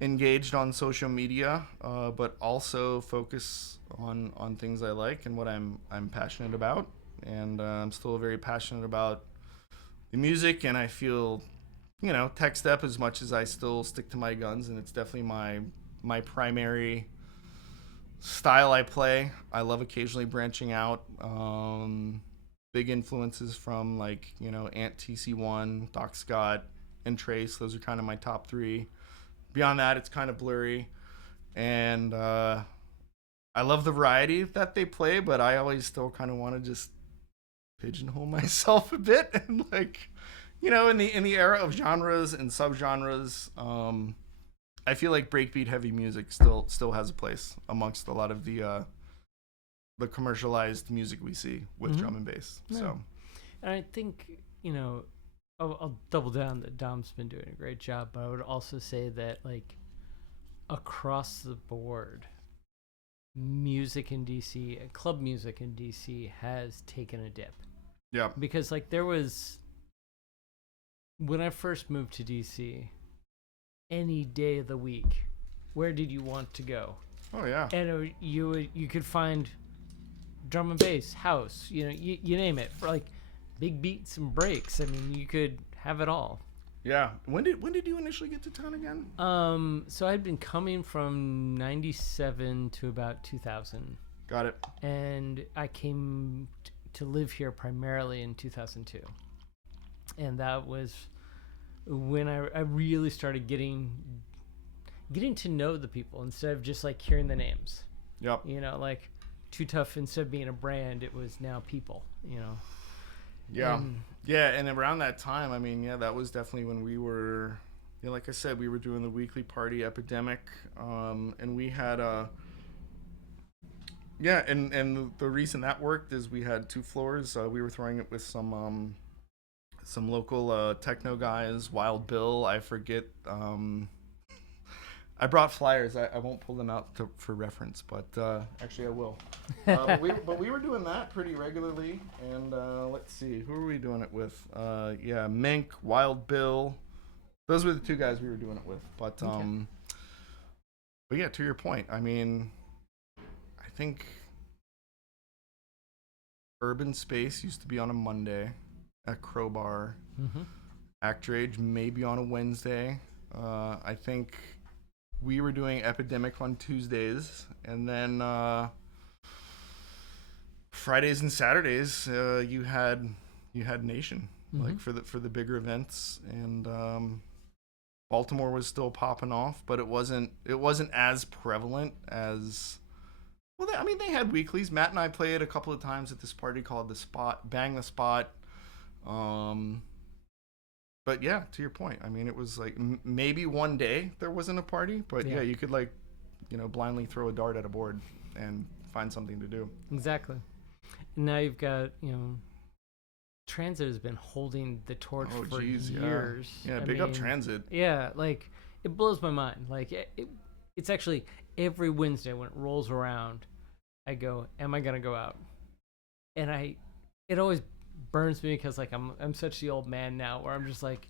engaged on social media, but also focus on things I like and what I'm passionate about. And I'm still very passionate about the music, and I feel tech step, as much as I still stick to my guns, and it's definitely my primary style I play. I love occasionally branching out. Big influences from like Ant TC1, Doc Scott, and Trace. Those are kind of my top three. Beyond that, it's kind of blurry, and I love the variety that they play, but I always still kind of want to just pigeonhole myself a bit, and like in the era of genres and subgenres, I feel like breakbeat heavy music still has a place amongst a lot of the commercialized music we see with drum and bass. Yeah. So, and I think I'll double down that Dom's been doing a great job, but I would also say that like across the board, music in DC and club music in DC has taken a dip. Yeah. Because like there was, when I first moved to DC, any day of the week, where did you want to go? Oh yeah. And you could find drum and bass, house, you name it, for like big beats and breaks. I mean, you could have it all. Yeah. When did you initially get to town again? So I'd been coming from 97 to about 2000. Got it. And I came to live here primarily in 2002. And that was when I really started getting to know the people instead of just like hearing the names. Yep. Like Too Tough, instead of being a brand, it was now people, Yeah. And around that time, I mean, that was definitely when we were, like I said, we were doing the weekly party epidemic, and we had and the reason that worked is we had 2 floors. We were throwing it with some local techno guys, Wild Bill, I forget. I brought flyers. I won't pull them out for reference, but actually I will. But we were doing that pretty regularly, and let's see, who were we doing it with? Mink, Wild Bill. Those were the 2 guys we were doing it with. But okay. But yeah, to your point, I mean, I think Urban Space used to be on a Monday at Crowbar. Mm-hmm. Actrage maybe on a Wednesday. I think we were doing Epidemic on Tuesdays, and then Fridays and Saturdays you had Nation, like for the bigger events, and Baltimore was still popping off, but it wasn't as prevalent as. Well, they had weeklies. Matt and I played a couple of times at this party called The Spot, Bang the Spot. But yeah, to your point, I mean, it was like maybe one day there wasn't a party, but yeah, you could like, blindly throw a dart at a board and find something to do. Exactly. And now you've got, Transit has been holding the torch for years. Yeah, big up Transit. Yeah, like it blows my mind. Like it's actually every Wednesday when it rolls around, I go, am I going to go out? and it always burns me because like I'm such the old man now where I'm just like,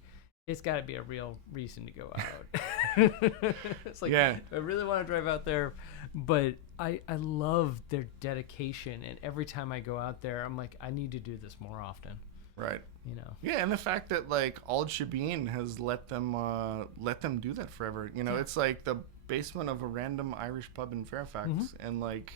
it's got to be a real reason to go out. It's like, Yeah. I really want to drive out there, but I love their dedication, and every time I go out there, I'm like, I need to do this more often. Right. You know. Yeah, and the fact that like Old Shebeen has let them do that forever. You know, it's like the basement of a random Irish pub in Fairfax, and like.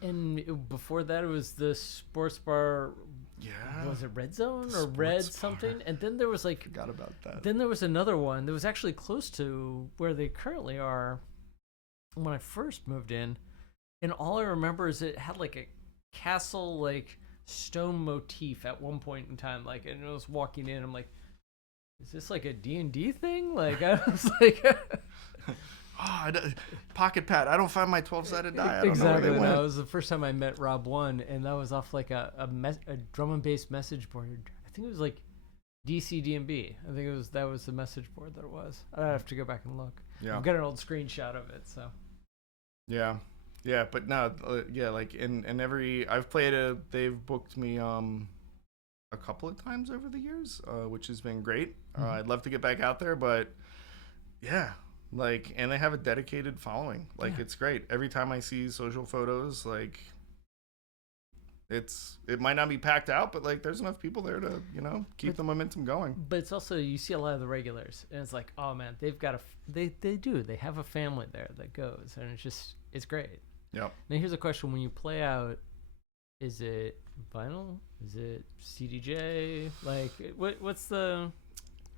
And before that, it was the sports bar. Yeah. Was it Red Zone or Red something? Bar. And then there was like. Forgot about that. Then there was another one that was actually close to where they currently are. When I first moved in, and all I remember is it had like a castle like stone motif at one point in time. Like, and I was walking in, I'm like, is this like a D&D thing? Like, I was like. Pocket pad. I don't find my 12-sided die. I don't exactly. know where they went. That was the first time I met Rob One, and that was off like a drum and bass message board. I think it was like DC DnB. I think that was the message board that it was. I'd have to go back and look. Yeah. I've got an old screenshot of it. So. Yeah, but no, like in every I've played they've booked me a couple of times over the years, which has been great. I'd love to get back out there, but yeah. Like, and they have a dedicated following. Like, it's great. Every time I see social photos, like, it might not be packed out, but like, there's enough people there to, keep the momentum going. But it's also, you see a lot of the regulars, and it's like, oh man, they've got they have a family there that goes, and it's great. Yep. Now here's a question: when you play out, is it vinyl? Is it CDJ? Like, what's the?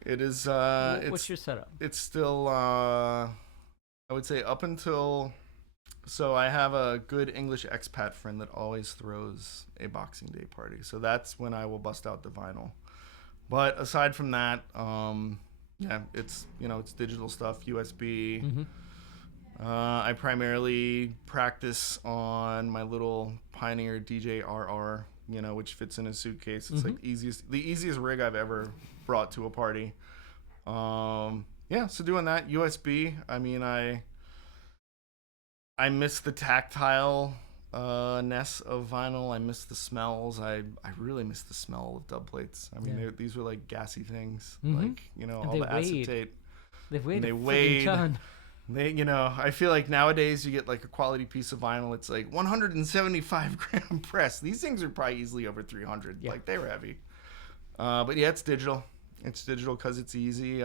It is. What's your setup? It's still. I would say up until. So I have a good English expat friend that always throws a Boxing Day party. So that's when I will bust out the vinyl. But aside from that, it's it's digital stuff, USB. Mm-hmm. I primarily practice on my little Pioneer DJ RR, which fits in a suitcase. It's like the easiest rig I've ever brought to a party. So doing that USB. I mean, I miss the tactile ness of vinyl. I miss the smells. I really miss the smell of dub plates. I mean, these were like gassy things, like all the acetate. They've weighed a freaking ton. I feel like nowadays you get like a quality piece of vinyl. It's like 175 gram press. These things are probably easily over 300. Yeah. Like, they were heavy. But yeah, it's digital. It's digital because it's easy.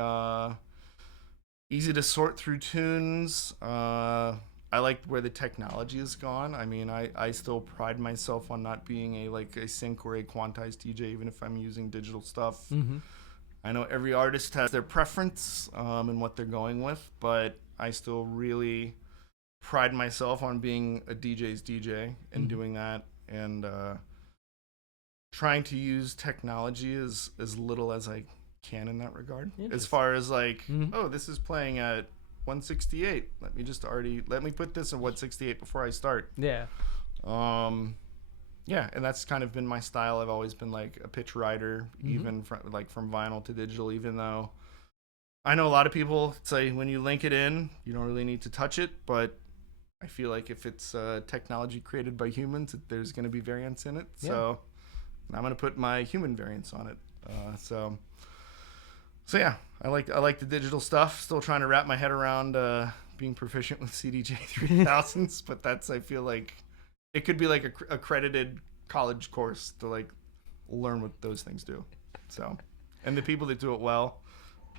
Easy to sort through tunes. I like where the technology has gone. I mean, I still pride myself on not being a sync or a quantized DJ, even if I'm using digital stuff. Mm-hmm. I know every artist has their preference and what they're going with, but I still really pride myself on being a DJ's DJ and doing that, and trying to use technology as little as I can in that regard. As far as this is playing at 168. Let me put this at 168 before I start. Yeah. And that's kind of been my style. I've always been like a pitch rider, even from vinyl to digital, even though I know a lot of people say when you link it in, you don't really need to touch it, but I feel like if it's technology created by humans, there's going to be variance in it. Yeah. So I'm going to put my human variance on it. So yeah, I like the digital stuff. Still trying to wrap my head around being proficient with CDJ 3000s, but I feel like it could be like a accredited college course to like learn what those things do. So, and the people that do it well,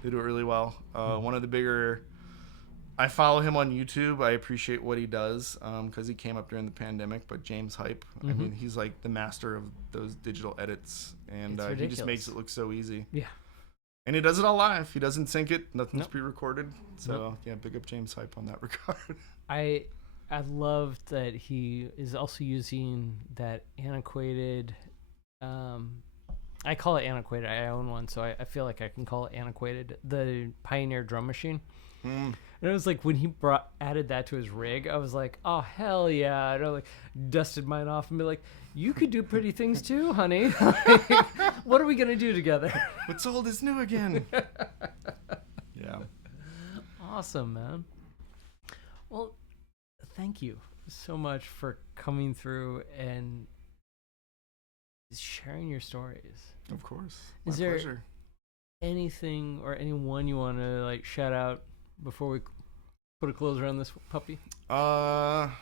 they do it really well. One of the bigger, I follow him on YouTube. I appreciate what he does because he came up during the pandemic. But James Hype, I mean, he's like the master of those digital edits, and he just makes it look so easy. Yeah. And he does it all live. He doesn't sync it. Nothing's pre-recorded. So yeah, big up James Hype on that regard. I love that he is also using that antiquated. I call it antiquated. I own one, so I feel like I can call it antiquated. The Pioneer drum machine. And it was like when he added that to his rig, I was like, oh hell yeah! And I like dusted mine off and be like, you could do pretty things too, honey. What are we gonna do together? What's old is new again. Yeah. Awesome, man. Well, thank you so much for coming through and is sharing your stories. Of course. Is My there pleasure. anything or anyone you want to like shout out before we put a closer on this puppy? I'm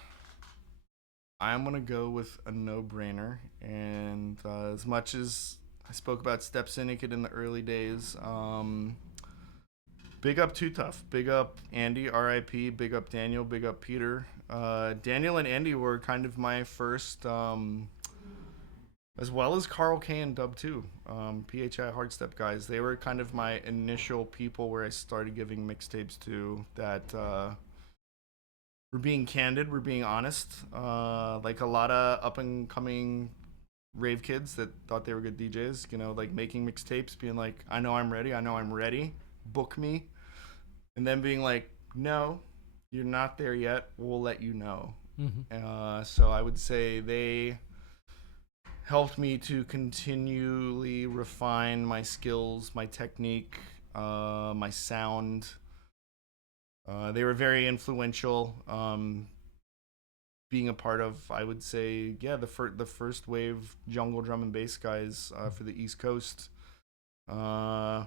gonna go with a no-brainer, and as much as I spoke about Step Syndicate in the early days, big up Too Tough, big up Andy, R.I.P., big up Daniel, big up Peter. Daniel and Andy were kind of my first, as well as Carl K and Dub 2, PHI Hardstep guys. They were kind of my initial people where I started giving mixtapes to that. We're being candid, we're being honest. Like a lot of up and coming rave kids that thought they were good DJs, you know, like making mixtapes, being like, I know I'm ready, book me. And then being like, no, you're not there yet, we'll let you know. So I would say they helped me to continually refine my skills, my technique, my sound. They were very influential, being a part of, I would say, yeah, the first wave jungle drum and bass guys for the East Coast. Yeah,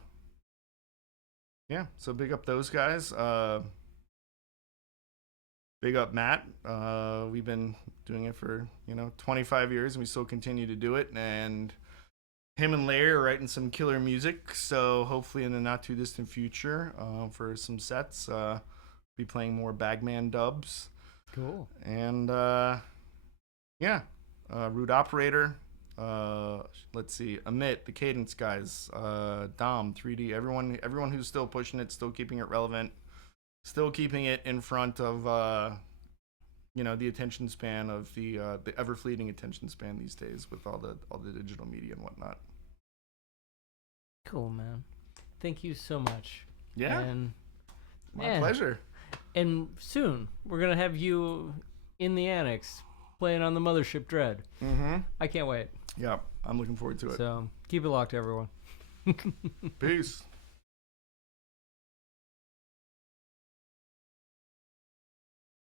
so big up those guys. Big up Matt. We've been doing it for 25 years, and we still continue to do it. And him and Larry are writing some killer music, so hopefully in the not too distant future, for some sets, be playing more Bagman dubs. Cool. And yeah, Root Operator. Let's see, Amit, the Cadence guys, Dom, 3D, everyone who's still pushing it, still keeping it relevant, still keeping it in front of the attention span of the ever fleeting attention span these days with all the digital media and whatnot. Cool, man. Thank you so much. Yeah, and my pleasure. And soon we're gonna have you in the annex playing on the Mothership Dread. I can't wait. Yeah, I'm looking forward to it. So keep it locked, everyone. Peace.